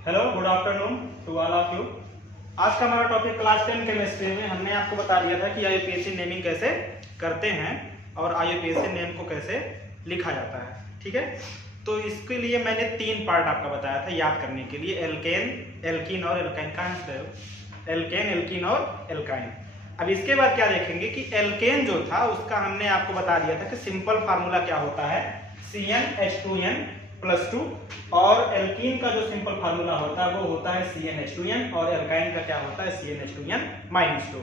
Hello, good afternoon to all of you. आज का हमारा टॉपिक क्लास 10 केमिस्ट्री में हमने आपको बता दिया था कि आईयूपीएसी नेमिंग कैसे करते हैं और आईयूपीएसी नेम को कैसे लिखा जाता है। ठीक है, तो इसके लिए मैंने 3 पार्ट आपका बताया था याद करने के लिए, एल्केन, एल्कीन और एल्काइन। कहाँ से एल्केन, एल्कीन और एल्काइन। अब इसके बाद क्या देखेंगे कि एल्केन जो था उसका हमने आपको बता दिया था कि सिंपल फार्मूला क्या होता है, CnH2n+2, और एल्कीन का जो सिंपल फार्मूला होता है वो होता है CnH2n, और एल्काइन का क्या होता है CnH2n-2।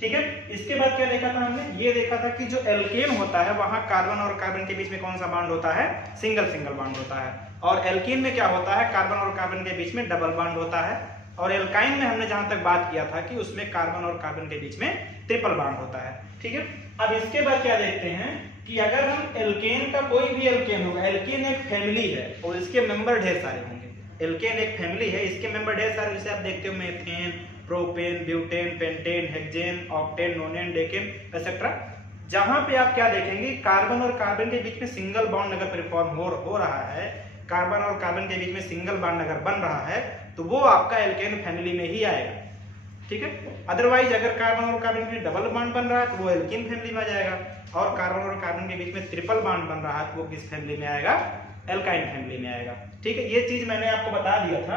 ठीक है, इसके बाद क्या देखा था हमने, ये देखा था कि जो एल्केन होता है वहां कार्बन और कार्बन के बीच में कौन सा बॉन्ड होता है, सिंगल सिंगल बॉन्ड होता है, और एल्कीन में क्या होता है, कार्बन और कार्बन के बीच में डबल बॉन्ड होता है, और एल्काइन में हमने जहां तक बात किया था कि उसमें कार्बन और कार्बन के बीच में ट्रिपल बॉन्ड होता है। ठीक है, अब इसके बाद क्या देखते हैं कि अगर हम एल्केन का कोई भी एल्केन होगा, एल्केन एक फैमिली है और इसके मेंबर ढेर सारे होंगे। एल्केन एक फैमिली है, इसके मेंबर ढेर सारे, जैसे आप देखते हो methane, propane, butane, pentane, hexane, octane, नोनेन, decane etcetera. जहां पे आप क्या देखेंगे, कार्बन और कार्बन के बीच में सिंगल बॉन्ड अगर परफॉर्म हो रहा है, कार्बन और कार्बन के बीच में सिंगल बॉन्ड अगर बन रहा है तो वो आपका एल्केन फैमिली में ही आएगा। ठीक है, अदरवाइज अगर कार्बन और कार्बन के डबल बॉन्ड बन रहा है तो वो एल्कीन फैमिली में आ जाएगा, और कार्बन और कार्बन के बीच में ट्रिपल बॉन्ड बन रहा है तो वो किस फैमिली में आएगा, एल्काइन फैमिली में आएगा। ठीक है, ये चीज मैंने आपको बता दिया था।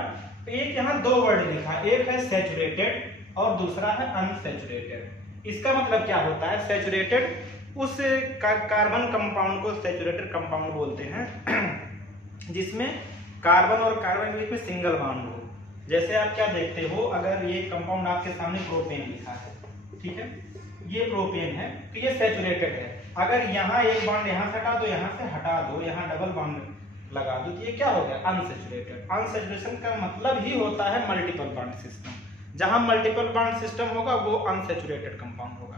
एक यहाँ 2 वर्ड लिखा, एक है सैचुरेटेड और दूसरा है अनसैचुरेटेड। इसका मतलब क्या होता है, सैचुरेटेड उस कार्बन कंपाउंड को सैचुरेटेड कंपाउंड बोलते हैं जिसमें कार्बन और कार्बन के बीच में सिंगल बॉन्ड हो। जैसे आप क्या देखते हो, अगर ये कंपाउंड आपके सामने प्रोपेन लिखा है, ठीक है, ये प्रोपेन है तो ये सैचुरेटेड है। अगर यहाँ एक बॉन्ड यहाँ से हटा दो, यहाँ से हटा दो, यहाँ डबल बॉन्ड लगा दो, तो ये क्या हो गया, अनसैचुरेटेड। अनसैचुरेशन का मतलब ही होता है मल्टीपल बॉन्ड सिस्टम। जहां मल्टीपल बॉन्ड सिस्टम होगा वो अनसैचुरेटेड कंपाउंड होगा।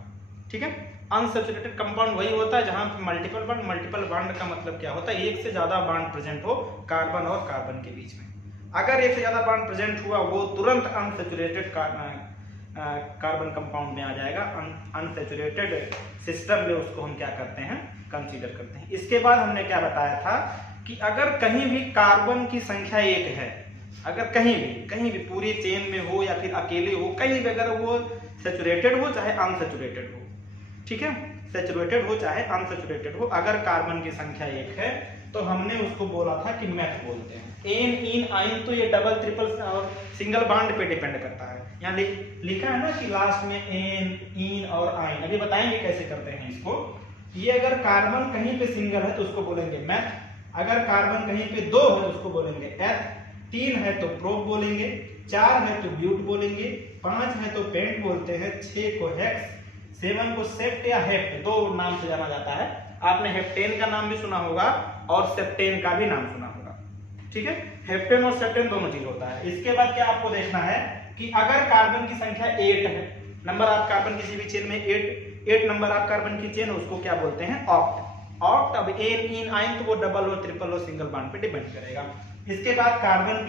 ठीक है, अनसैचुरेटेड कंपाउंड वही होता है जहां मल्टीपल बॉन्ड का मतलब क्या होता है, एक से ज्यादा बॉन्ड प्रेजेंट हो कार्बन और कार्बन के बीच में। अगर एक से ज्यादा बॉन्ड प्रेजेंट हुआ वो तुरंत अनसैचुरेटेड कार्बन कंपाउंड में आ जाएगा। अनसैचुरेटेड सिस्टम में उसको हम क्या करते हैं, कंसीडर करते हैं। इसके बाद हमने क्या बताया था कि अगर कहीं भी कार्बन की संख्या 1 है, अगर कहीं भी पूरी चेन में हो या फिर अकेले हो, कहीं भी अगर वो सैचुरेटेड हो चाहे अनसैचुरेटेड हो, ठीक है, सैचुरेटेड हो चाहे अनसैचुरेटेड हो, अगर कार्बन की संख्या 1 है तो हमने उसको बोला था कि मैथ बोलते हैं। एन, इन, आइन, तो ये डबल, ट्रिपल और सिंगल बॉन्ड पे डिपेंड करता है। यहाँ लिखा है ना कि लास्ट में एन, इन और आइन, अभी बताएंगे कैसे करते हैं इसको। ये अगर कार्बन कहीं पे सिंगल है तो उसको बोलेंगे मैथ, अगर कार्बन कहीं पे 2 है तो उसको बोलेंगे एथ, 3 है तो प्रोप बोलेंगे, 4 है तो ब्यूट बोलेंगे, 5 है तो पेंट बोलते हैं, 6 को हेक्स, 7 को सेप्ट या हेप्ट, 2 नाम से जाना जाता है। आपने हेप्टेन का नाम भी सुना होगा और सेप्टेन का भी नाम सुना होगा। ठीक है, हेप्टेन और सेप्टेन दोनों चीज होता है। इसके बाद क्या आपको देखना है कि अगर कार्बन की संख्या 8 है, नंबर ऑफ कार्बन किसी भी चेन में 8 नंबर ऑफ कार्बन की चेन, उसको क्या बोलते हैं, ऑक्ट। ऑक्ट, अब एन, इन, आइन तो वो डबल और ट्रिपल और सिंगल बॉन्ड पे डिपेंड करेगा। इसके बाद कार्बन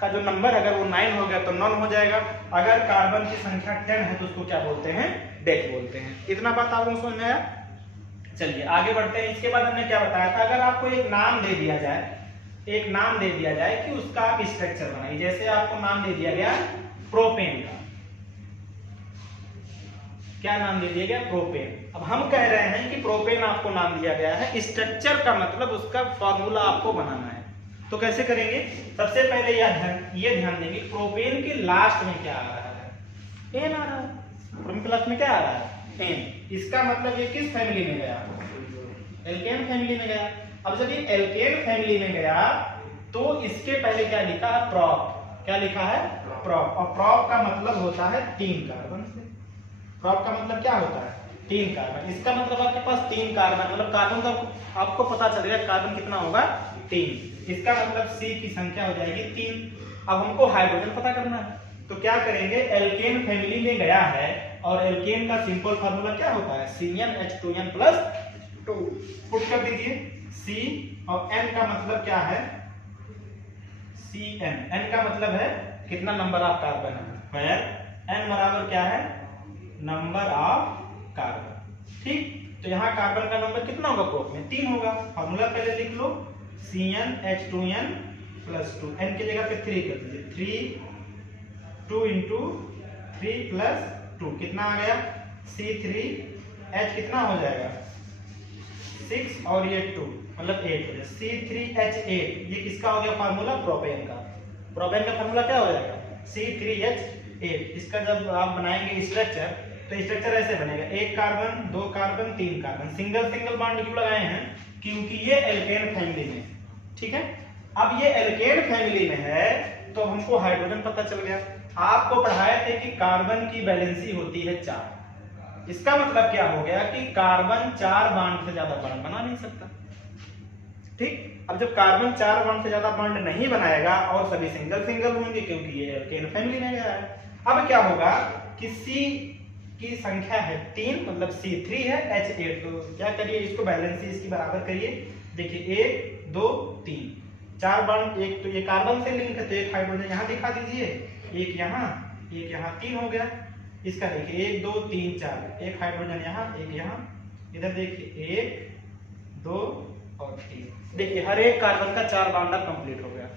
का जो नंबर अगर वो 9 हो गया तो नॉन हो जाएगा। अगर कार्बन की संख्या 10 है तो उसको क्या बोलते हैं, डेथ बोलते हैं। इतना बात आपको समझ में आया। चलिए आगे बढ़ते हैं। इसके बाद हमने क्या बताया था, अगर आपको एक नाम दे दिया जाए कि उसका आप स्ट्रक्चर बनाइए। जैसे आपको नाम दे दिया गया प्रोपेन का, क्या नाम दे दिया गया, प्रोपेन। अब हम कह रहे हैं कि प्रोपेन आपको नाम दिया गया है, स्ट्रक्चर का मतलब उसका फॉर्मूला आपको बनाना है। तो कैसे करेंगे, सबसे पहले ये ध्यान देंगे प्रोपेन के लास्ट में क्या आ रहा है, एन आ रहा है। प्रोपेन के लास्ट में क्या आ रहा है, एन। इसका मतलब ये किस फैमिली में गया, एल्केन फैमिली में गया। अब जब ये एल्केन फैमिली में गया तो इसके पहले क्या लिखा है, प्रॉप। क्या लिखा है, प्रॉप। और प्रॉप का मतलब होता है 3 कार्बन से। प्रॉप का मतलब क्या होता है, 3 कार्बन। इसका मतलब आपके पास 3 कार्बन, मतलब कार्बन का आपको पता चल गया कार्बन कितना होगा, 3। इसका मतलब C की संख्या हो जाएगी 3। अब हमको हाइड्रोजन पता करना है तो क्या करेंगे, एल्केन फैमिली में गया है और एल्केन का सिंपल फार्मूला क्या होता है, CnH2n+2। पुट कर दीजिए C, और N का मतलब क्या है, Cn। N का मतलब है कितना नंबर ऑफ कार्बन है, वेयर N बराबर क्या है, नंबर ऑफ कार्बन। ठीक, तो यहाँ कार्बन का नंबर कितना होगा, प्रोप में 3 होगा। फार्मूला पहले लिख लो, CnH2n प्लस 2, n की जगह पे 3 कर दीजिए, 3 2 इंटू 3 प्लस 2 कितना आ गया C3H कितना हो जाएगा 6 और ये 2 मतलब 8 हो जाएगा C3H8। ये किसका हो गया फार्मूला प्रोपेन का। प्रोपेन का फार्मूला क्या हो जाएगा C3H8। इसका जब आप बनाएंगे स्ट्रक्चर तो स्ट्रक्चर ऐसे बनेगा, एक कार्बन, दो कार्बन, तीन कार्बन। सिंगल सिंगल बॉन्ड क्यों लगाए हैं क्योंकि ये एल्केन फैमिली में, ठीक है। अब ये एल्केन फैमिली में है तो हमको हाइड्रोजन पता चल गया। आपको पढ़ाए थे कि कार्बन की वैलेंसी होती है 4। इसका मतलब क्या हो गया कि कार्बन 4 बॉन्ड से ज्यादा बॉन्ड बना नहीं सकता, ठीक। अब जब कार्बन 4 बॉन्ड से ज्यादा बॉन्ड नहीं बनाएगा और सभी सिंगल सिंगल होंगे क्योंकि ये एल्केन फैमिली में गया है। अब क्या होगा कि C की संख्या है 3 मतलब C3 है H8, तो क्या करिए इसको बैलेंसी इसकी बराबर करिए। देखिए 1 2 3 4 बॉन्ड, एक तो ये कार्बन से लिंक है तो एक हाइड्रोजन यहाँ दिखा दीजिए, एक यहाँ 3 हो गया। इसका देखिए 1 2 3 4, एक हाइड्रोजन यहाँ, एक यहाँ, इधर देखिए 1 2 और 3। देखिए हर एक कार्बन का 4 बॉन्ड कंप्लीट हो गया।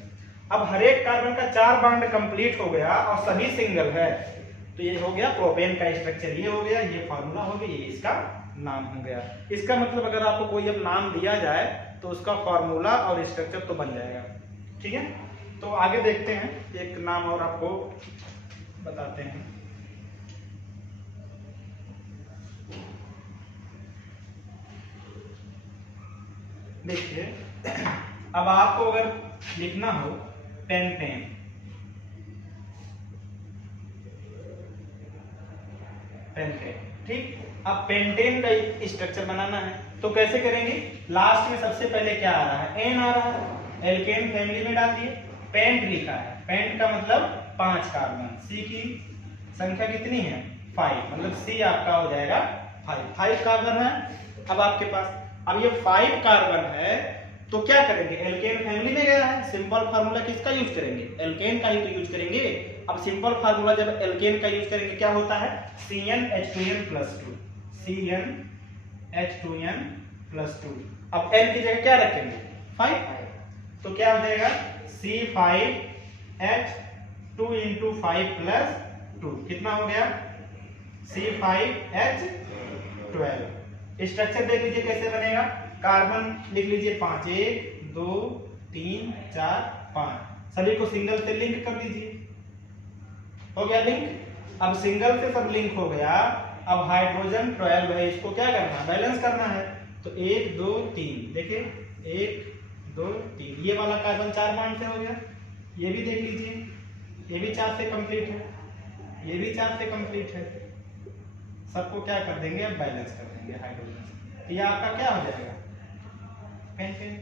अब हर एक कार्बन का 4 बॉन्ड कंप्लीट हो गया और सभी सिंगल है तो ये हो गया प्रोपेन का स्ट्रक्चर, ये हो गया, ये फार्मूला हो गया, ये इसका नाम हो गया। इसका मतलब अगर आपको कोई अब नाम दिया जाए तो उसका फार्मूला और स्ट्रक्चर तो बन जाएगा, ठीक है। तो आगे देखते हैं, एक नाम और आपको बताते हैं। देखिए अब आपको अगर लिखना हो पेंटेन, ठीक। अब पेंटेन का स्ट्रक्चर बनाना है तो कैसे करेंगे। लास्ट में सबसे पहले क्या आ रहा है, एन आ रहा है, एल्केन फैमिली में डाल दिए, पेंट लिखा है, पेंट का मतलब 5 कार्बन, सी की संख्या कितनी है 5, मतलब सी आपका हो जाएगा 5 कार्बन है अब आपके पास। अब ये 5 कार्बन है तो क्या करेंगे, एल्केन फैमिली में गया है, सिंपल फार्मूला किसका यूज करेंगे, एल्केन का ही तो यूज करेंगे। अब सिंपल फार्मूला जब एल्केन का यूज करेंगे क्या होता है CnH2n+2, CnH2n+2। अब n की जगह क्या रखेंगे 5, तो क्या हो जाएगा C5H2 × 5 + 2 कितना हो गया C5H12। स्ट्रक्चर देख लीजिए कैसे बनेगा, कार्बन लिख लीजिए 5, 1 2 3 4 5, सभी को सिंगल से लिंक कर दीजिए, हो गया लिंक। अब सिंगल से सब लिंक हो गया, अब हाइड्रोजन 12 है, इसको क्या करना है बैलेंस करना है, तो 1 2 3 देखिए 1 2 3, ये वाला कार्बन 4 बॉन्ड से हो गया, ये भी देख लीजिए, ये भी 4 से कंप्लीट है, ये भी 4 से कंप्लीट है, सबको क्या कर देंगे अब बैलेंस कर देंगे हाइड्रोजन से, ये आपका क्या हो जाएगा पेंटेन।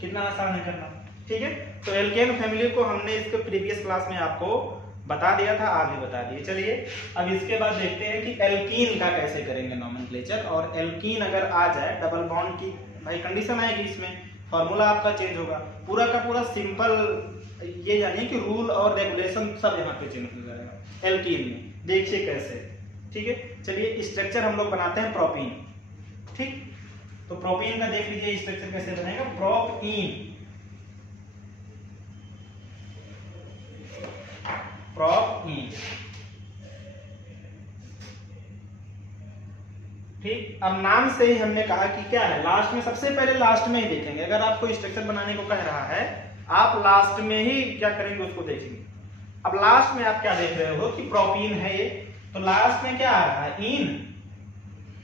कितना आसान है करना, ठीक है। तो एल्केन फैमिली को हमने इसके प्रीवियस क्लास में आपको बता दिया था, आज भी बता दिए। चलिए अब इसके बाद देखते हैं कि एल्कीन का कैसे करेंगे नोमेनक्लेचर। और एल्कीन अगर आ जाए डबल बॉन्ड की भाई कंडीशन आएगी, इसमें फॉर्मूला आपका चेंज होगा, पूरा का पूरा सिंपल ये जानिए कि रूल और रेगुलेशन सब यहाँ पे चेंज हो जाएगा एल्कीन में। देखिए कैसे, ठीक है। चलिए स्ट्रक्चर हम लोग बनाते हैं प्रोपीन, ठीक। तो प्रोपीन का देख लीजिए स्ट्रक्चर कैसे बनेगा, प्रोपीन ठीक। अब नाम से ही हमने कहा कि क्या है, लास्ट में, सबसे पहले लास्ट में ही देखेंगे। अगर आपको स्ट्रक्चर बनाने को कह रहा है आप लास्ट में ही क्या करेंगे उसको देखेंगे। अब लास्ट में आप क्या देख रहे हो कि प्रोपीन है ये, तो लास्ट में क्या आ रहा है इन,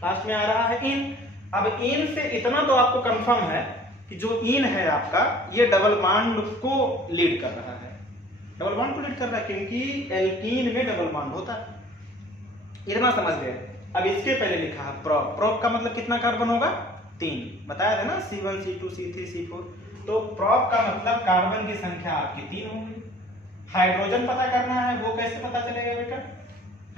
लास्ट में आ रहा है इन। अब इन से इतना तो आपको कंफर्म है कि जो इन है आपका ये डबल बॉन्ड को लीड कर रहा है, डबल बॉन्ड को लीड कर रहा है क्योंकि एल्कीन में डबल बॉन्ड होता है, इतना समझ गए। अब इसके पहले लिखा है प्रोप, प्रोप का मतलब कितना कार्बन होगा 3, बताया था ना C1 C2 C3 C4, तो प्रोप का मतलब कार्बन की संख्या आपकी 3 होगी। हाइड्रोजन पता करना है, वो कैसे पता चलेगा बेटा,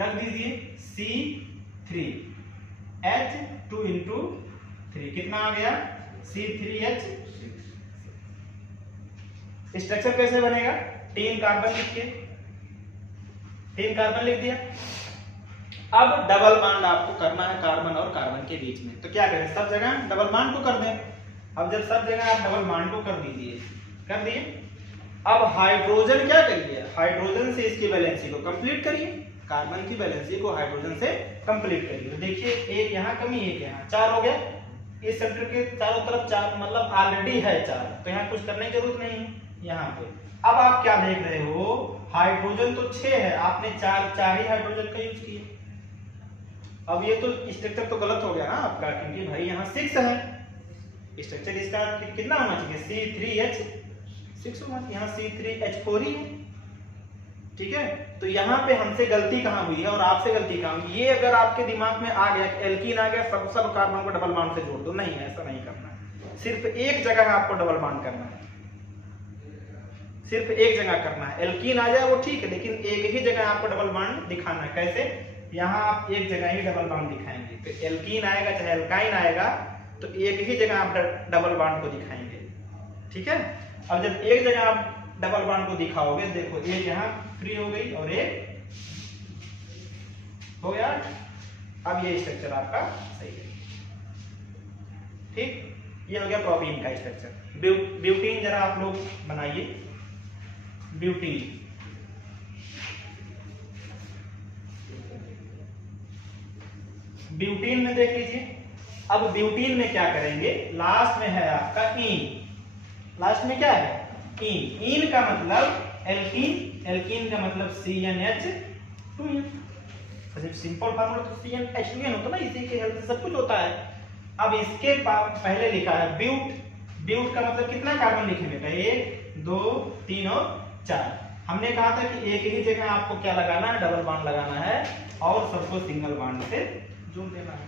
रख दीजिए C3H2 × 3 कितना आ गया C3H। स्ट्रक्चर कैसे बनेगा, 3 कार्बन लिखिए, 3 कार्बन लिख दिया। अब डबल बॉन्ड आपको करना है कार्बन और कार्बन के बीच में, तो क्या करें सब जगह डबल बॉन्ड को कर दें। अब जब सब जगह आप डबल बॉन्ड को कर दीजिए कर दिए। अब हाइड्रोजन क्या करिए, हाइड्रोजन से इसकी वैलेंसी को कंप्लीट करिए, कार्बन की वैलेंसी को हाइड्रोजन से कंप्लीट करिए। तो देखिए एक यहाँ कमी, एक यहाँ, 4 हो गया। इस सेंटर के चारों तरफ 4 मतलब ऑलरेडी है 4, तो यहाँ कुछ करने की जरूरत नहीं है यहाँ पे। अब आप क्या देख रहे हो, हाइड्रोजन तो 6 है, आपने 4 ही हाइड्रोजन का यूज किया। अब ये तो स्ट्रक्चर तो गलत हो गया ना आपका, क्योंकि भाई यहाँ 6 है, स्ट्रक्चर इसका कितना होना चाहिए, C3H6 होना चाहिए, यहाँ C3H4 ही है। ठीक है, तो यहाँ पे हमसे गलती कहाँ हुई है और आपसे गलती कहाँ हुई, ये अगर आपके दिमाग में आ गया, एल्कीन आ गया, सब कार्बन को डबल बॉन्ड से जोड़ दो, नहीं ऐसा नहीं करना है। सिर्फ एक जगह आपको डबल बॉन्ड करना है, सिर्फ एक जगह करना है। एल्कीन आ जाए वो ठीक है, लेकिन एक ही जगह आपको डबल बॉन्ड दिखाना है। कैसे, यहाँ आप एक जगह ही डबल बॉन्ड दिखाएंगे, तो एल्कीन आएगा चाहे एल्काइन आएगा, तो एक ही जगह आप डबल बॉन्ड को दिखाएंगे। ठीक है, अब जब एक जगह आप डबल बॉन्ड को दिखाओगे, देखो एक यहाँ फ्री हो गई और एक हो गया। अब ये स्ट्रक्चर आपका सही है। ठीक, ये हो गया प्रोपीन का स्ट्रक्चर। ब्यूटीन जरा आप लोग बनाइए, ब्यूटीन। ब्यूटीन में देख लीजिए, अब ब्यूटीन में क्या करेंगे, लास्ट में है आपका इन, लास्ट में क्या है, इन। इन का मतलब एल्कीन, एल्कीन का मतलब CnH2n। सिंपल फार्मूला तो CnH2n होता है ना, इसी के हेल्प से सब कुछ होता है। अब इसके पहले लिखा है ब्यूट, ब्यूट का मतलब कितना कार्बन लिखेंगे, 1 2 3 और 4। हमने कहा था कि एक ही जगह आपको क्या लगाना है, डबल बॉन्ड लगाना है और सबको सिंगल बॉन्ड से जोड़ देना है।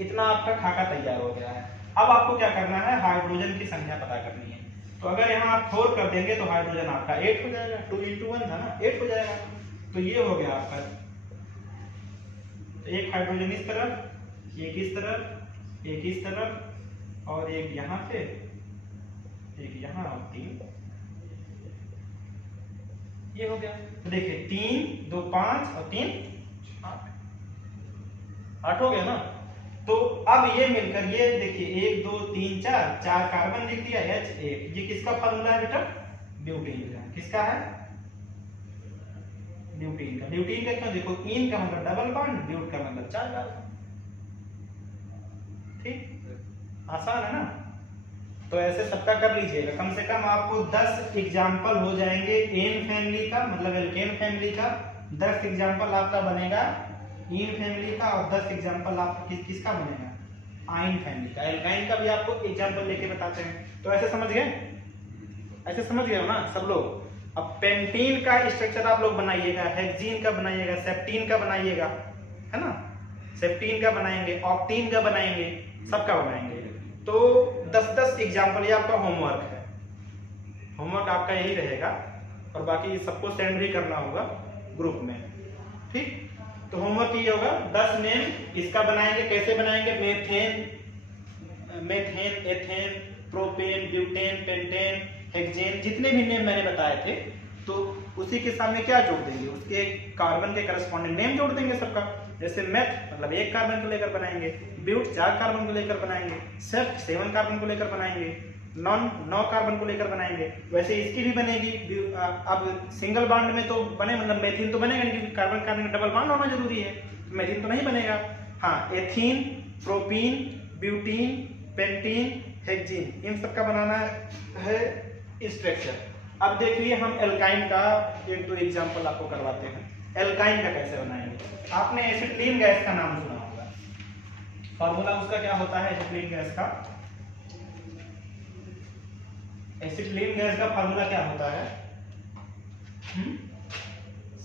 इतना आपका खाका तैयार हो गया है। अब आपको क्या करना है, हाइड्रोजन की संख्या पता करनी है। तो अगर यहाँ आप 4 कर देंगे तो हाइड्रोजन आपका 8 हो जाएगा, 2 × 1 था ना, 8 हो जाएगा। तो ये हो गया आपका, तो एक हाइड्रोजन इस तरफ, एक इस तरफ, एक इस तरफ और एक यहाँ पे, एक यहाँ और 3, ये हो गया। तो देखिए 3 2 5 और 3 8 हो गया ना। तो अब ये मिलकर ये देखिए 1 2 3 4 कार्बन लिख दिया, H1। ये किसका फार्मूला है बेटा, ब्यूटीन का। किसका है, ब्यूटीन का। ब्यूटीन का क्यों, देखो इन का मतलब डबल बॉन्ड, ब्यूट का मतलब 4 कार्बन। ठीक, आसान है ना। तो ऐसे सबका कर लीजिएगा, कम से कम आपको 10 एग्जाम्पल हो जाएंगे एन फैमिली का, मतलब एल्केन फैमिली का। 10 एग्जाम्पल आपका बनेगा इन फैमिली का और 10 एग्जाम्पल आपका किसका बनेगा, आइन फैमिली का। एल्काइन का भी आपको एग्जाम्पल लेके बताते हैं। तो ऐसे समझ गए, ऐसे समझ गए हो ना सब लोग। अब पेंटीन का स्ट्रक्चर आप लोग बनाइएगा, हेक्सीन का बनाइएगा, सेप्टीन का बनाइएगा, है ना, सेप्टीन का बनाएंगे, ऑक्टीन का बनाएंगे, सबका बनाएंगे। तो 10-10 एग्जाम्पल, ये आपका होमवर्क है। होमवर्क आपका यही रहेगा और बाकी सबको सेंड भी करना होगा ग्रुप में। ठीक, तो होमवर्क ये होगा 10 नेम इसका बनाएंगे। कैसे बनाएंगे, methane, ethane, propane, butane, pentane, hexane, जितने भी नेम मैंने बताए थे, तो उसी के सामने क्या जोड़ देंगे, उसके कार्बन के करस्पॉन्डिंग नेम जोड़ देंगे सबका। जैसे मेथ मतलब 1 कार्बन को लेकर बनाएंगे, ब्यूट 4 कार्बन को लेकर बनाएंगे, सेप्ट 7 कार्बन को लेकर बनाएंगे, नॉन 9 कार्बन को लेकर बनाएंगे। वैसे इसकी भी बनेगी। अब सिंगल बॉन्ड में तो बने, मतलब मेथिन तो बनेगा नहीं, क्योंकि कार्बन कार्बन का डबल बॉन्ड होना जरूरी है, तो मेथिन तो नहीं बनेगा। हाँ, ethene, propene, butene, pentene, hexene, इन सब का बनाना है स्ट्रक्चर। अब देखिए हम एल्काइन का 1-2 एग्जाम्पल आपको करवाते हैं। एल्काइन का कैसे बनाएंगे, आपने एसिटिलीन गैस का नाम सुना होगा। फॉर्मूला उसका क्या होता है एसिटिलीन गैस का, एसिटिलीन गैस का फार्मूला क्या होता है,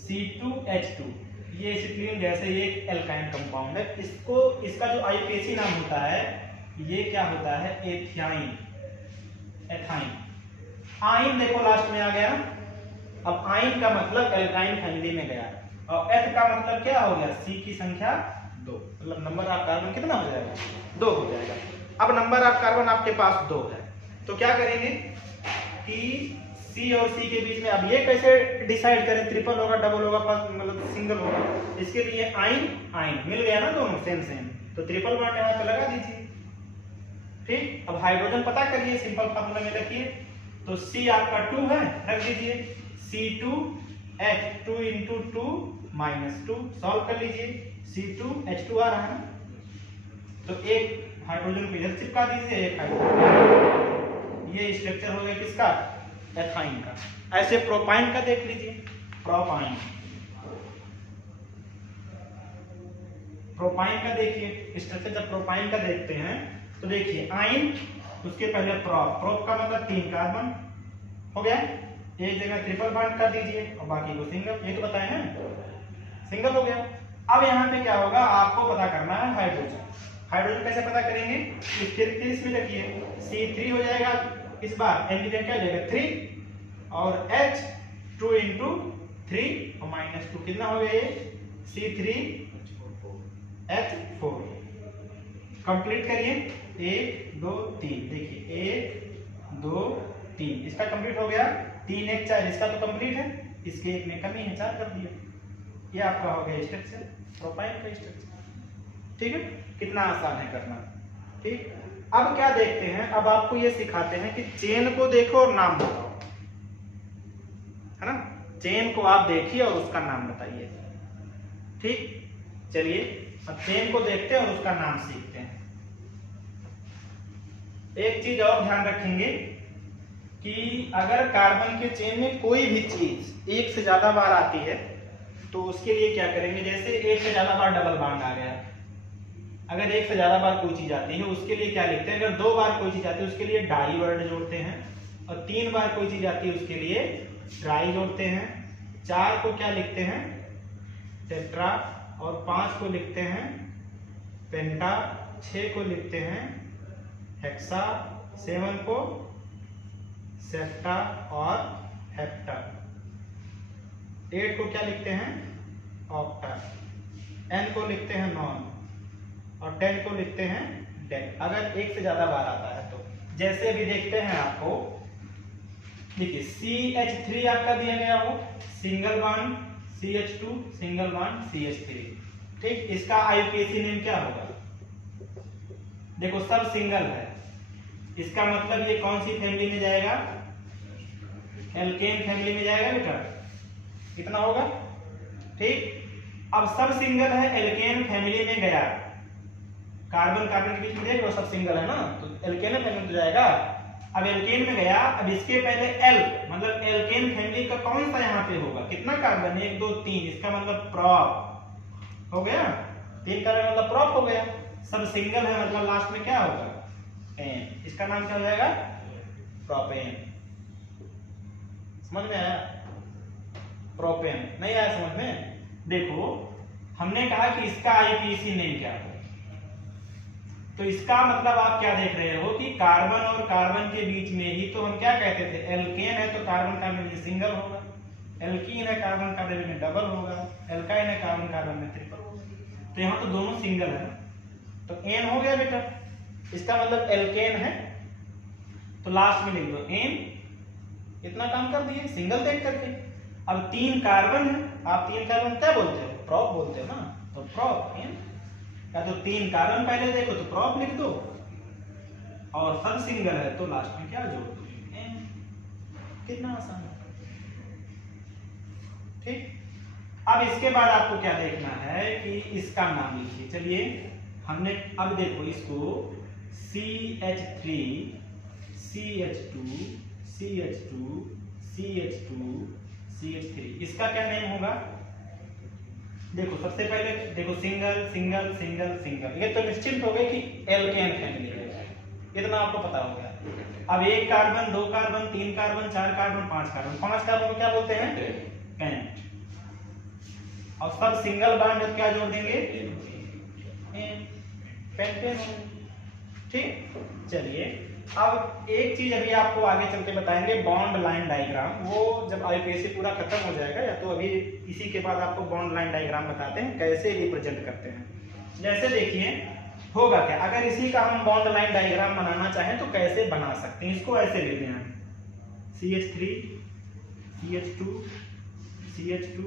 C2H2। ये एसिटिलीन गैस है, ये एक एल्काइन कंपाउंड है। इसको, इसका जो आईपीएसी नाम होता है, ये क्या होता है, एथियाइन, एथाइन। आइन देखो लास्ट में आ गया। अब आइन का मतलब एल्काइन फैमिली में गया, और एथ का मतलब क्या हो गया, C की संख्या 2, मतलब नंबर ऑफ कार्बन कितना हो जाएगा, 2 हो जाएगा। अब नंबर ऑफ कार्बन आपके पास 2 है, तो क्या करेंगे कि C और C के बीच में, अब ये कैसे डिसाइड करें, ट्रिपल होगा, डबल होगा, मतलब सिंगल होगा। इसके लिए आइन आइन मिल गया ना, दोनों सेम सेम, तो ट्रिपल बॉन्ड यहाँ पे लगा दीजिए। ठीक, अब हाइड्रोजन पता करिए, सिंपल फार्मूला में रखिए। तो C आपका 2 है, रख दीजिए C2H2 इंटू 2 माइनस 2, सॉल्व कर लीजिए। C2H2 आ रहा है ना, तो एक हाइड्रोजन को इधर चिपका दीजिए, एक हाइड्रोजन, ये स्ट्रक्चर हो गया किसका, एथाइन का। ऐसे प्रोपाइन का देख लीजिए, प्रोपाइन, प्रोपाइन का देखिए स्ट्रक्चर, जब प्रोपाइन का देखते हैं तो देखिए आइन, उसके पहले प्रोप, प्रोप का मतलब 3 कार्बन हो गया, एक जगह ट्रिपल बॉन्ड कर दीजिए और बाकी को सिंगल, ये तो बताए हैं सिंगल हो गया। अब यहाँ पे क्या होगा, आपको पता करना है हाइड्रोजन। हाइड्रोजन कैसे पता करेंगे, इसमें रखिए C3 हो जाएगा, इस बार एंटीजन क्या हो जाएगा 3 और H2 इंटू 3 और माइनस 2, कितना हो गया ये C3H4। कंप्लीट करिए, 1 2 3, देखिए 1 2 3, इसका कंप्लीट हो गया, 3 1 4, इसका तो कंप्लीट है, इसके एक में कमी है, 4 कर दिया। ये आपका हो गया स्ट्रक्चर, प्रोपाइन का स्ट्रक्चर। ठीक है, कितना आसान है करना। ठीक, अब क्या देखते हैं, अब आपको ये सिखाते हैं कि चेन को देखो और नाम बताओ, है ना, चेन को आप देखिए और उसका नाम बताइए। ठीक, चलिए अब चेन को देखते हैं और उसका नाम सीखते हैं। एक चीज और ध्यान रखेंगे कि अगर कार्बन के चेन में कोई भी चीज एक से ज्यादा बार आती है तो उसके लिए क्या करेंगे, जैसे एक से ज्यादा बार डबल बॉन्ड आ गया, अगर एक से ज्यादा बार कोई चीज आती है उसके लिए क्या लिखते हैं, अगर 2 बार कोई चीज आती है उसके लिए डाई वर्ड जोड़ते हैं, और 3 बार कोई चीज आती है उसके लिए ट्राई जोड़ते हैं, 4 को क्या लिखते हैं टेट्रा, और 5 को लिखते हैं पेंटा, 6 को लिखते हैं हेक्सा, 7 को सेप्टा और हेप्टा, 8 को क्या लिखते हैं ऑक्टा, n को लिखते हैं नॉन और 10 को लिखते हैं डेक, अगर एक से ज्यादा बार आता है तो। जैसे भी देखते हैं आपको, देखिए CH3 आपका दिया गया हो, single bond CH2, single bond CH3। ठीक, इसका IUPAC नेम क्या होगा, देखो सब सिंगल है, इसका मतलब ये कौन सी फैमिली में जाएगा, एल्केन फैमिली में जाएगा बेटा, कितना होगा। ठीक, अब सब सिंगल है, एल्केन फैमिली में गया, कार्बन कार्बन के बीच में जाएगा, वो सब सिंगल है ना, तो एल्केन फैमिली में जाएगा। अब एल्केन में गया, अब इसके पहले एल मतलब एल्केन फैमिली का कौन सा यहाँ पे होगा, कितना कार्बन, 1 2 3, इसका मतलब प्रोप हो गया, 3 कार्बन मतलब प्रोप हो गया, सब सिंगल है मतलब लास्ट में क्या होगा एन, इसका नाम क्या हो जाएगा प्रोपेन। समझ में आया, प्रोपेन नहीं आया समझ में। देखो हमने कहा कि इसका IUPAC नेम क्या है, तो इसका मतलब आप क्या देख रहे हो कि कार्बन और कार्बन के बीच में ही तो हम क्या कहते थे, एल्केन है तो कार्बन कार्बन में सिंगल होगा, एल्कीन है कार्बन कार्बन में डबल होगा, एल्काइन है कार्बन कार्बन में ट्रिपल होगा, तो यहाँ तो दोनों सिंगल है, तो एन हो गया बेटा, इसका मतलब एल्केन है तो लास्ट में लिख दो एन, इतना काम कर दिए सिंगल देख करके। अब 3 कार्बन है, आप 3 कार्बन क्या बोलते हो, प्रोप बोलते हो ना, तो प्रोप एन, या तो 3 कार्बन पहले देखो तो प्रोप लिख दो, और सब सिंगल है तो लास्ट में क्या जोड़ दो एन, कितना आसान है। ठीक, अब इसके बाद आपको क्या देखना है कि इसका नाम लिखिए। चलिए हमने अब देखो इसको CH3 CH2 CH2 CH2 CH3, इसका क्या नेम होगा, देखो सबसे पहले देखो सिंगल सिंगल सिंगल सिंगल, ये तो निश्चित हो गए कि एल्केन फैमिली है, इतना आपको पता हो गया। अब 1 carbon 2 carbon 3 carbon 4 carbon 5 carbon, 5 carbon को क्या बोलते हैं पेंट, और सब सिंगल बॉन्ड क्या जोड़ देंगे पेंटेन। ठीक, चलिए अब एक चीज अभी आपको आगे चल के बताएंगे, बॉन्ड लाइन डायग्राम, वो जब IUPAC पूरा खत्म हो जाएगा, या तो अभी इसी के बाद आपको बॉन्ड लाइन डायग्राम बताते हैं कैसे रिप्रेजेंट करते हैं। जैसे देखिए होगा क्या, अगर इसी का हम बॉन्ड लाइन डायग्राम बनाना चाहें तो कैसे बना सकते हैं, इसको ऐसे लेते हैं CH3 CH2 CH2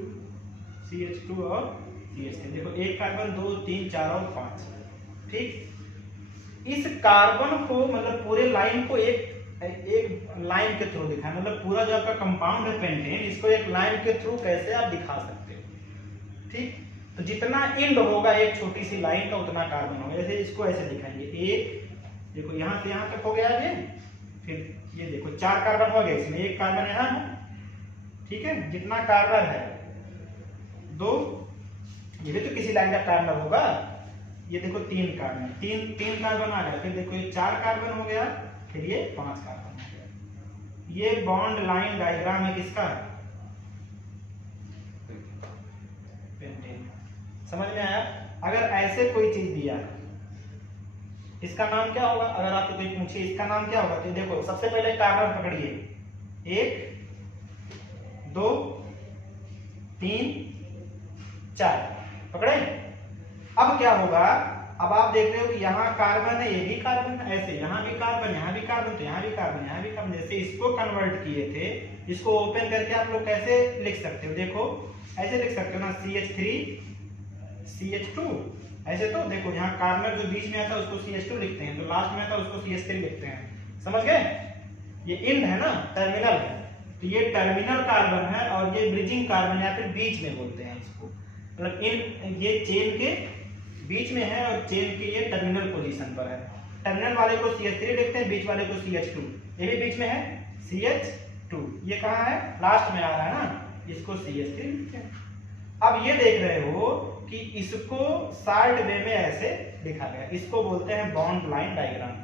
CH2 और CH3, देखो 1 कार्बन 2 3 4 और 5। ठीक, इस कार्बन को मतलब पूरे लाइन को एक एक लाइन के थ्रू दिखाएं, मतलब पूरा जो आपका कंपाउंड है पेंटेन, इसको एक लाइन के थ्रू कैसे आप दिखा सकते हो। ठीक, तो जितना एंड होगा एक छोटी सी लाइन का उतना कार्बन होगा। जैसे इसको ऐसे दिखाएंगे, एक देखो यहाँ से यहाँ तक हो गया ये, फिर ये देखो 4 कार्बन हो गए, इसमें 1 कार्बन यहाँ है। ठीक है, जितना कार्बन है 2, ये भी तो किसी लाइन का कार्बन होगा। ये देखो 3 कार्बन, 3 कार्बन आ गया, फिर देखो ये 4 कार्बन हो गया, फिर ये 5 कार्बन हो गया। ये बॉन्ड लाइन डायग्राम है किसका? पेंटेन। समझ में आया? अगर ऐसे कोई चीज दिया है, इसका नाम क्या होगा? अगर आपको कोई पूछे इसका नाम क्या होगा, तो देखो सबसे पहले कार्बन पकड़िए, 1 2 3 4 पकड़े। अब क्या होगा, अब आप देख रहे हो कि यहाँ कार्बन है, ये भी कार्बन है, ऐसे यहाँ भी कार्बन, यहाँ भी कार्बन, तो यहाँ भी कार्बन, यहाँ भी कार्बन। जैसे इसको कन्वर्ट किए थे, इसको ओपन करके आप लोग कैसे लिख सकते हो? देखो ऐसे लिख सकते हो ना, CH3 CH2, ऐसे। तो देखो यहाँ कार्बन जो बीच में आता है उसको CH2 लिखते हैं, जो लास्ट में आता है उसको CH3 लिखते हैं। समझ गए? ये एंड है ना, टर्मिनल है, तो ये टर्मिनल कार्बन है, और ये ब्रिजिंग कार्बन या फिर बीच में बोलते हैं इसको, मतलब इन ये चेन के बीच में है और चेन के ये टर्मिनल पोजीशन पर है। टर्मिनल वाले को CH3 लिखते हैं, बीच वाले को CH2, ये भी बीच में है CH2, ये कहाँ है? लास्ट में आ रहा है ना, इसको CH3 लिखते हैं। अब ये देख रहे हो कि इसको शार्ट वे में ऐसे लिखा गया, इसको बोलते हैं बॉन्ड लाइन डायग्राम।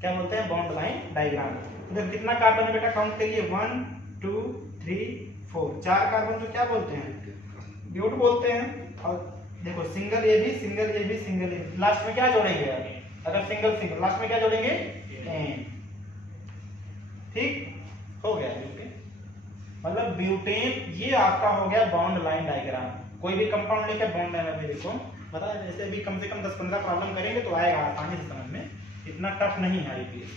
क्या बोलते हैं? Bond line diagram. तो कितना कार्बन है बेटा, काउंट करिए, 1 2 3 4, 4 कार्बन तो क्या बोलते हैं? ब्यूट बोलते हैं। और देखो सिंगल ये भी, सिंगल ये भी, सिंगल ये भी, लास्ट में क्या जोड़ेंगे? अगर सिंगल सिंगल लास्ट में क्या जोड़ेंगे? एन। ठीक हो गया ब्यूटेन, मतलब ब्यूटेन ये आपका हो गया बॉन्ड लाइन डायग्राम। कोई भी कंपाउंड लेके बॉन्ड लाइन में देखो, बता जैसे भी कम से कम 10-15 प्रॉब्लम करेंगे तो आएगा आसानी से समझ में, इतना टफ नहीं है आईपीएस।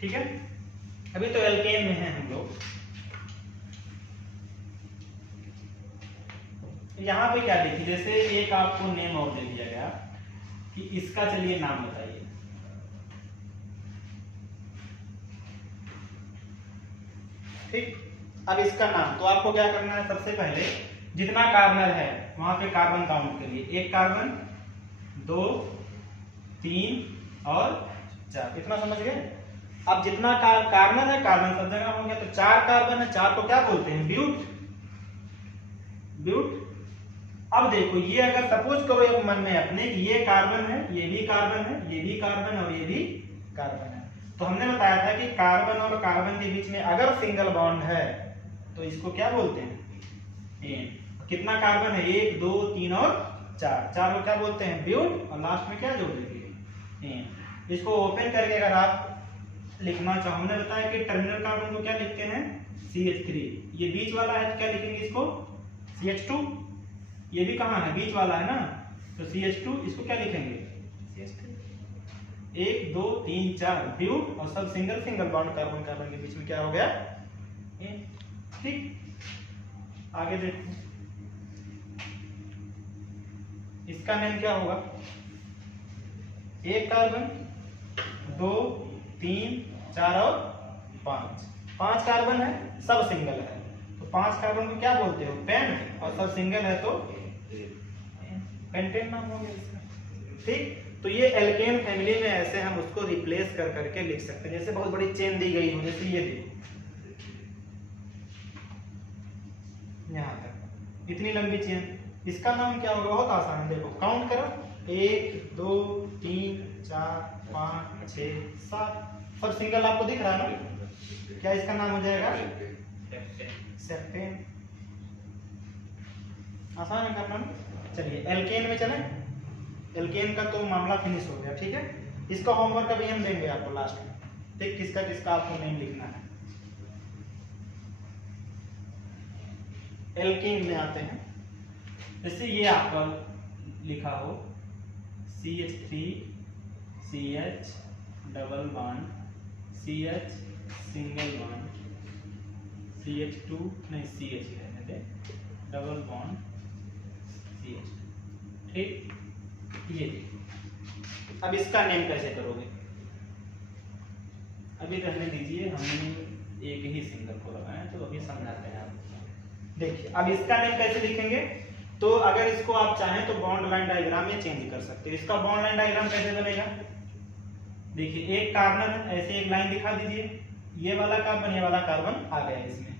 ठीक है, अभी तो एल्केन में है हम लोग। यहाँ पे क्या देखिए, जैसे एक आपको नेम और दे दिया गया कि इसका चलिए नाम बताइए। ठीक, अब इसका नाम तो आपको क्या करना है, सबसे पहले जितना कार्बन है वहां पे कार्बन काउंट करिए, 1 कार्बन 2 3 और 4, इतना समझ गए? अब जितना कार्बन है, कार्बन सब जगह हो गया, तो 4 कार्बन है, 4 को क्या बोलते हैं? ब्यूट। ब्यूट। अब देखो ये अगर सपोज करो एक मन में अपने कि ये कार्बन है, ये भी कार्बन है, ये भी कार्बन है और ये भी कार्बन है, तो हमने बताया था कि कार्बन और कार्बन के बीच में अगर सिंगल बॉन्ड है तो इसको क्या बोलते हैं? एन। कितना कार्बन है? 1 2 3 और 4, 4 को क्या बोलते हैं? ब्यूट, और लास्ट में क्या जोड़ देंगे? एन। इसको ओपन करके अगर आप लिखना चाहो, हमने बताया कि टर्मिनल कार्बन को क्या लिखते हैं? CH3। ये बीच वाला है तो क्या लिखेंगे इसको? CH2। ये भी कहाँ है? बीच वाला है ना, तो CH2, इसको क्या लिखेंगे? CH3। 1 2 3 4 ब्यूट, और सब single single bond carbon carbon के बीच में क्या हो गया? एन। ठीक, आगे देखो इसका नेम क्या होगा? 1 कार्बन 2 3 4 और 5, 5 कार्बन है, सब सिंगल है, तो 5 कार्बन को क्या बोलते हो? पेन, और सब सिंगल है तो पेंटेन नाम हो गया इसका। ठीक, तो ये एल्केन फैमिली में ऐसे हम उसको रिप्लेस कर करके लिख सकते हैं। जैसे बहुत बड़ी चेन दी गई हो, जैसे ये देखो यहाँ तक इतनी लंबी चेन, इसका नाम क्या होगा? बहुत आसान है, देखो काउंट करो, 1 2 3 4 5 6 7, सब सिंगल आपको दिख रहा है ना, क्या इसका नाम हो जाएगा? सेप्टेन। आसान है करना ना। चलिए एल्केन में चले, एल्केन का तो मामला फिनिश हो गया। ठीक है, इसका होमवर्क अभी हम देंगे आपको लास्ट में, ठीक, किसका किसका आपको नेम लिखना है। एल्केन में आते हैं, जैसे ये आपका लिखा हो CH3 CH double bond CH single bond CH2 नहीं CH रहने दे, डबल बॉन्ड CH। ठीक, ये अब इसका नेम कैसे करोगे? अभी रहने दीजिए, हम एक ही सिंगल को लगाएं तो अभी समझाते हैं आपको। देखिए अब इसका नेम कैसे लिखेंगे, तो अगर इसको आप चाहें तो बॉन्ड लाइन डायग्राम में चेंज कर सकते हो। इसका बॉन्ड लाइन डायग्राम कैसे बनेगा, देखिए एक कार्बन ऐसे एक लाइन दिखा दीजिए, ये वाला कार्बन ये वाला कार्बन आ गया इसमें,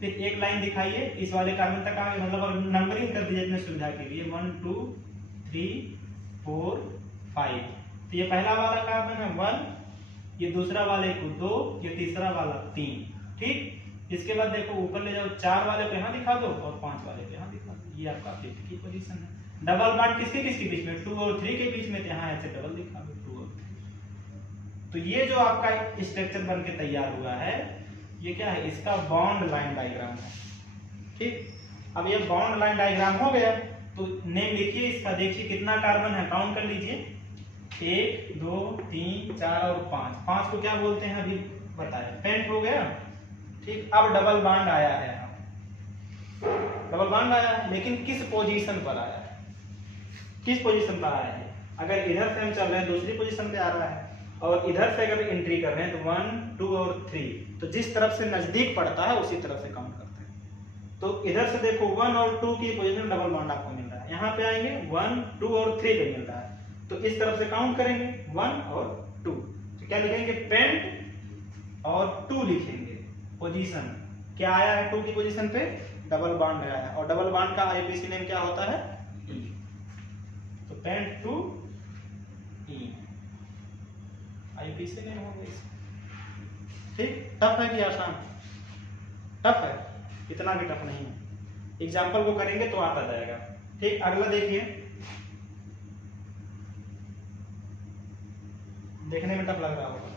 फिर एक लाइन दिखाइए इस वाले कार्बन तक आ गया, मतलब नंबरिंग कर दीजिए अपने सुविधा के लिए 1 2 3 4 5। तो ये पहला वाला कार्बन है 1, ये दूसरा वाले को 2, ये तीसरा वाला 3, ठीक। इसके बाद देखो ऊपर ले जाओ, 4 वाले पे यहाँ दिखा दो और 5 वाले पे यहाँ दिखा दो, ये आपका 5th की पोजीशन है। डबल बॉन्ड किसके किसके बीच में, 2 और 3 के बीच में, यहाँ ऐसे डबल दिखा दो 2 और 3। तो ये जो आपका स्ट्रक्चर बन के तैयार हुआ है, ये क्या है, इसका बॉन्ड लाइन डायग्राम है, ठीक। अब ये बॉन्ड लाइन डायग्राम हो गया, तो नेम लिखिए इसका, देखिए कितना कार्बन है, काउंट कर लीजिए, 1 2 3 4 और 5। 5 को क्या बोलते हैं अभी बताए, पेंट हो गया, ठीक। अब डबल बॉन्ड आया है, डबल बॉन्ड आया है, लेकिन किस पोजीशन पर आया है, किस पोजीशन पर आया है। अगर इधर से हम चल रहे हैं दूसरी पोजीशन पे आ रहा है, और इधर से अगर एंट्री कर रहे हैं तो 1 2 और 3, तो जिस तरफ से नजदीक पड़ता है उसी तरफ से काउंट करते हैं। तो इधर से देखो 1 और 2 की पोजीशन डबल बॉन्ड आपको मिल रहा है, यहाँ पे आएंगे 1 2 और 3 पे मिल रहा है, तो इस तरफ से काउंट करेंगे 1 और 2, तो क्या लिखेंगे, पेंट और 2 लिखेंगे। पोजीशन क्या आया है 2 की पोजीशन पे, डबल बॉन्ड आया है, और डबल बॉन्ड का आईपीसी नेम क्या होता है, E। तो पेंट 2 E आईपीसी नेम हो गया, ठीक। टफ है कि आसान, टफ है, इतना भी टफ नहीं है, एग्जाम्पल को करेंगे तो आता जाएगा, ठीक। अगला देखिए, देखने में टफ लग रहा होगा,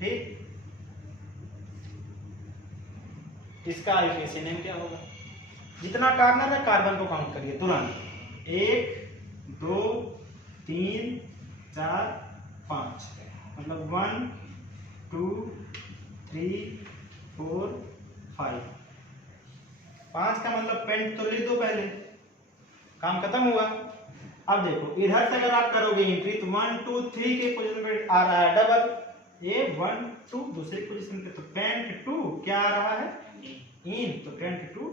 ठीक। इसका आईपीसी नेम क्या होगा, जितना कार्बन है कार्बन को काउंट करिए तुरंत, 1 2 3 4 5, मतलब 1 2 3 4 5। 5 का मतलब पेंट तो लिख दो पहले, काम खत्म हुआ। अब देखो इधर से अगर आप करोगे एंट्री तो 1 2 3 के पोजीशन पे आ रहा है डबल, ये 1 2 दूसरी पोजीशन पे, तो पेंट 2 क्या आ रहा है, इन, तो पेंट 2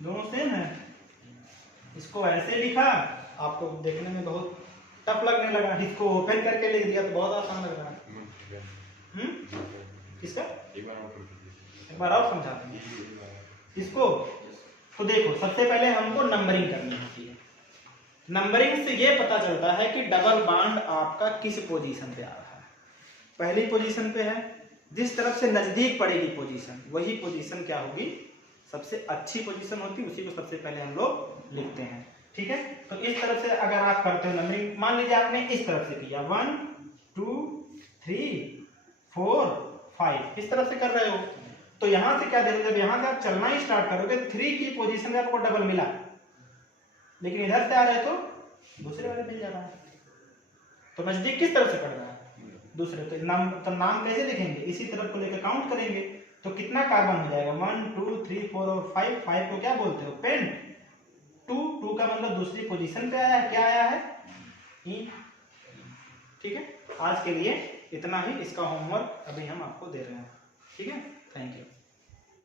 दोनों सेम है। इसको ऐसे लिखा, आपको देखने में बहुत टफ लगने लगा, इसको ओपन करके लिख दिया तो बहुत आसान लग रहा है। किसका, एक बार और समझा देंगे इसको। तो देखो सबसे पहले हमको नंबरिंग करनी होती है, नंबरिंग से ये पता चलता है कि डबल बॉन्ड आपका किस पोजीशन पे आ रहा है। पहली पोजीशन पे है, जिस तरफ से नजदीक पड़ेगी पोजीशन, वही पोजीशन क्या होगी, सबसे अच्छी पोजीशन होती है, उसी को सबसे पहले हम लोग लिखते हैं, ठीक है। तो इस तरफ से अगर आप करते हो नंबरिंग, मान लीजिए आपने इस तरफ से किया 1 2 3 4 5, इस तरफ से कर रहे हो, तो यहां से क्या देखो, जब यहां से आप चलना ही स्टार्ट करोगे 3 की पोजीशन में आपको डबल मिला, लेकिन इधर से आ रहे तो दूसरे वाले मिल जा रहा है, तो नजदीक किस तरफ से पड़ रहा है, दूसरे। तो नाम कैसे लिखेंगे, इसी तरफ को लेकर काउंट करेंगे, तो कितना कार्बन हो जाएगा, 1 2 3 4 और 5। 5 को क्या बोलते हो, पेंट। 2 का मतलब दूसरी पोजीशन पे आया है, क्या आया है, ई, ठीक है। आज के लिए इतना ही, इसका होमवर्क अभी हम आपको दे रहे हैं, ठीक है। Thank you.